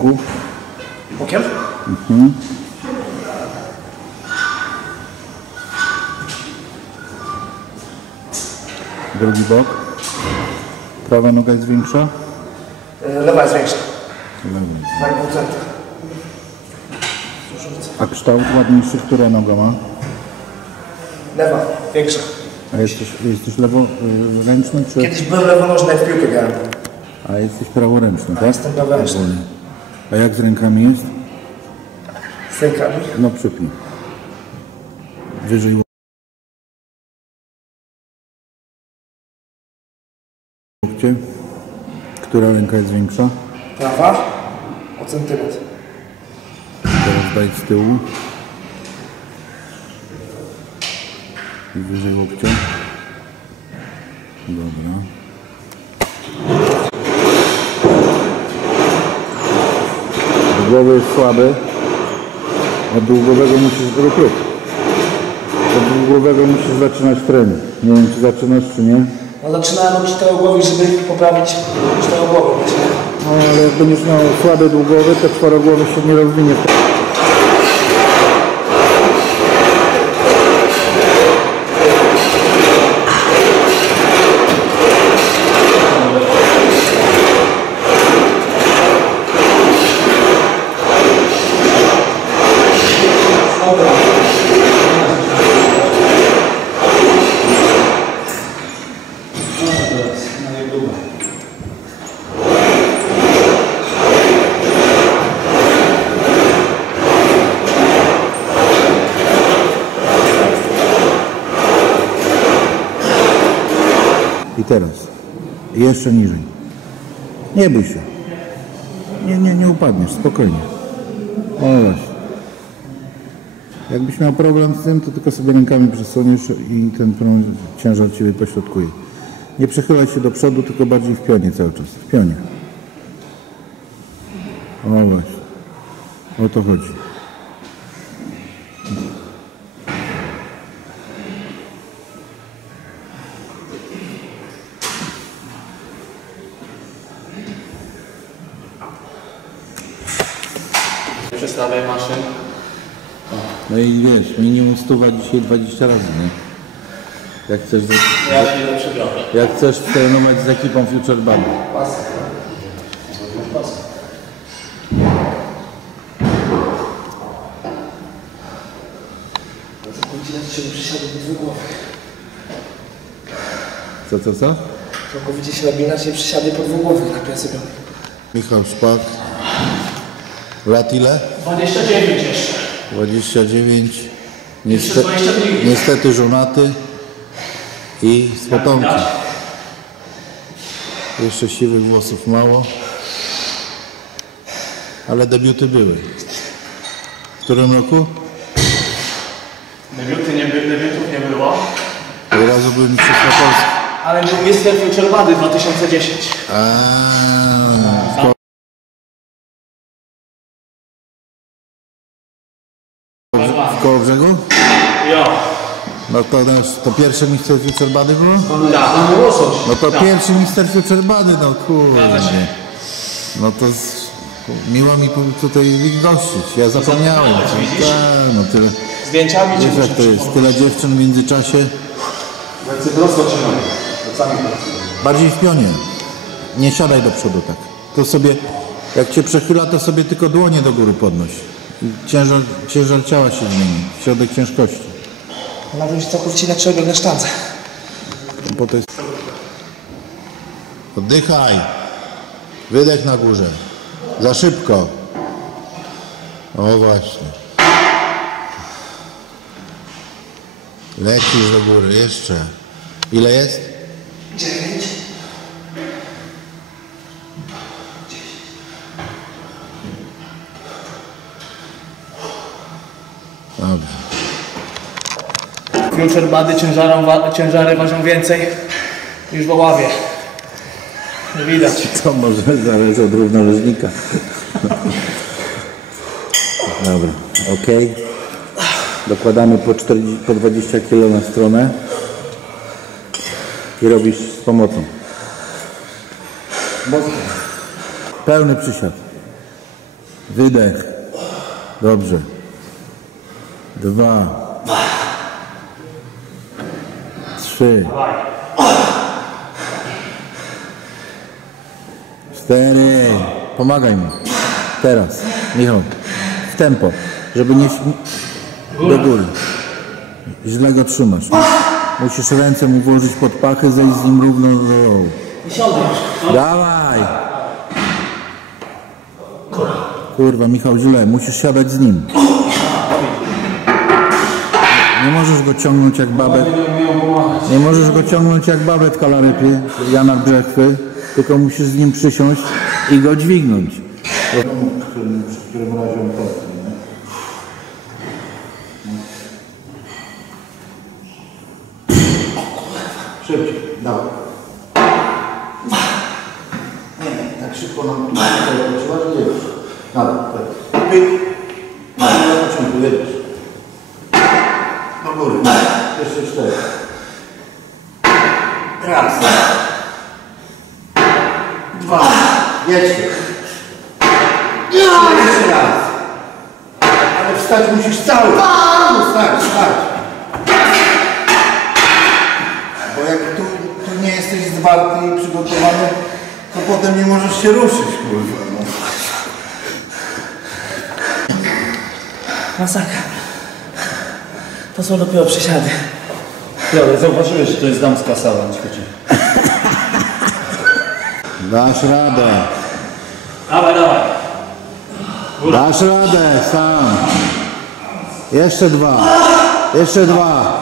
boku. Bokiem? Drugi bok. Prawa noga jest większa? E, Lewa jest większa. Lewa. 2,5 centa. A kształt ładniejszy, która noga ma? Lewa, większa. A jesteś, jesteś leworęczny czy... Kiedyś byłem lewonożny, jak w piłkę grałem. A jesteś praworęczny, tak? Jestem praworęczny. A jak z rękami jest? Z rękami. No przypnij. Wyżej łokcie. Która ręka jest większa? Prawa o centymetr. Teraz daj z tyłu. I wyżej łokcia. Dobra. Głowy jest słaby. Od długowego musisz rób. Od długowego musisz zaczynać trening. Nie wiem czy zaczynasz czy nie. No zaczynałem od czterogłowi, żeby poprawić czterogłowy. No ale jak będziesz miał słaby długowy, to czworogłowy się nie rozwinie. I teraz. Jeszcze niżej. Nie bój się. Nie, nie, nie upadniesz, spokojnie. O właśnie. Jakbyś miał problem z tym, to tylko sobie rękami przesuniesz i ten ciężar Ciebie pośrodkuje. Nie przechylaj się do przodu, tylko bardziej w pionie cały czas. W pionie. O właśnie. O to chodzi. Przestawiaj maszyn. No i wiesz, minimum stuwa dzisiaj 20 razy, nie? Jak chcesz, Ja jak chcesz trenować z ekipą Future Band. Dwóch głowach. Co, co, co? Całkowicie się robi inaczej przysiady po dwóch głowach na piasybionych. Michał Szpak. Lat ile? 29 jeszcze. 29. Niestety, Jeszcze 20 dni. niestety żonaty i z potomki. Jeszcze siwych włosów mało. Ale debiuty były. W którym roku? Debiuty nie, debiutów nie było. Od razu były Mistrzostwa Polski. Ale był Mister Future Bady 2010. A, w koło brzegu? Jo. No to, to pierwsze Mister Future Bady było? Da. No to pierwszy Mister Future no kurde. No to z, miło mi tu- tutaj ich gościć. Ja zapomniałem. Tak, no tyle. Zdjęciami Wiesz jak to jest, tyle dziewczyn w międzyczasie. Bardziej w pionie. Nie siadaj do przodu tak. To sobie, jak cię przechyla, to sobie tylko dłonie do góry podnoś. Ciężar, ciężar ciała się zmieni. Środek ciężkości. Tym się całkowicie inaczej na sztandze. Bo to jest... Oddychaj. Wydech na górze. Za szybko. O właśnie. Lecisz do góry. Jeszcze. Ile jest? Dziewięć. Dobrze. Future Bady ciężarą, wa- ciężary ważą więcej niż w Oławie. Nie widać. To może zależy od równoleżnika. Dobra, ok. Dokładamy po, 40, po 20 kg na stronę i robisz z pomocą. Pełny przysiad. Wydech. Dobrze. Dwa. Trzy. Cztery. Pomagaj mu. Teraz. Michał. W tempo. Żeby nie... Do góry. Źle go trzymasz. Musisz ręce mu włożyć pod pachę, zejść z nim równo do dołu. Dawaj! Kurwa, Michał, źle. Musisz siadać z nim. Nie możesz go ciągnąć jak babet. Nie możesz go ciągnąć jak babet kalarypie, Jana Brzechwy, tylko musisz z nim przysiąść i go dźwignąć. Szybciej, dawaj. Nie, tak szybko nam nie. Dawaj, tak. Pyk. Do góry. Jeszcze cztery. Raz. Dwa. Jedźcie. Jeszcze raz. Ale wstać musisz cały. Wstać, wstać. Bo jak tu, tu nie jesteś zwarty i przygotowany, to potem nie możesz się ruszyć, kurwa. No. Masakra. To są dopiero przysiady. Ja, ale zauważyłeś, że to jest damska sala, nie świeci. Dasz radę. Dawaj, dawaj. Dasz radę, sam. Jeszcze dwa. Jeszcze dwa.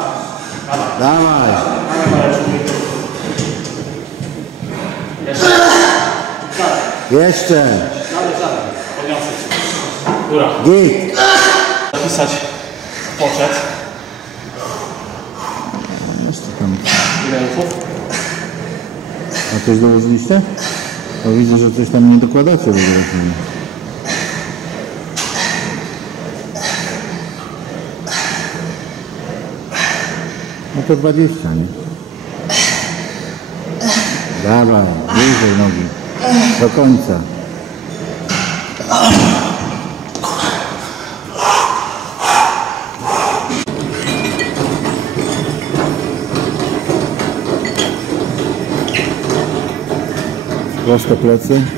Dawaj. Jeszcze. Góra. Git. Zapisać poczet. Jeszcze tam. Ile ruchów? A coś dołożyliście? Bo widzę, że coś tam nie dokładacie w ogóle. 120, nie? Dawaj, bliżej nogi. Do końca. Prosto plecy.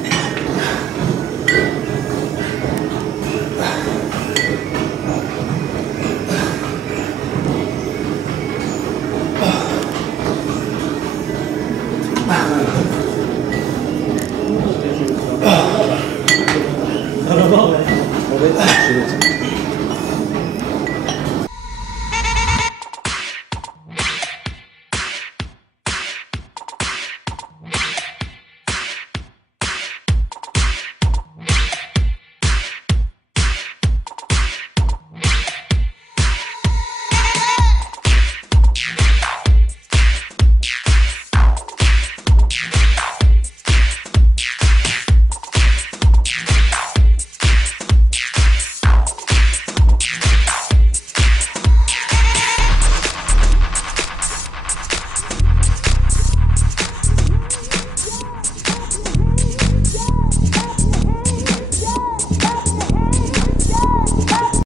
Dobra, dobra.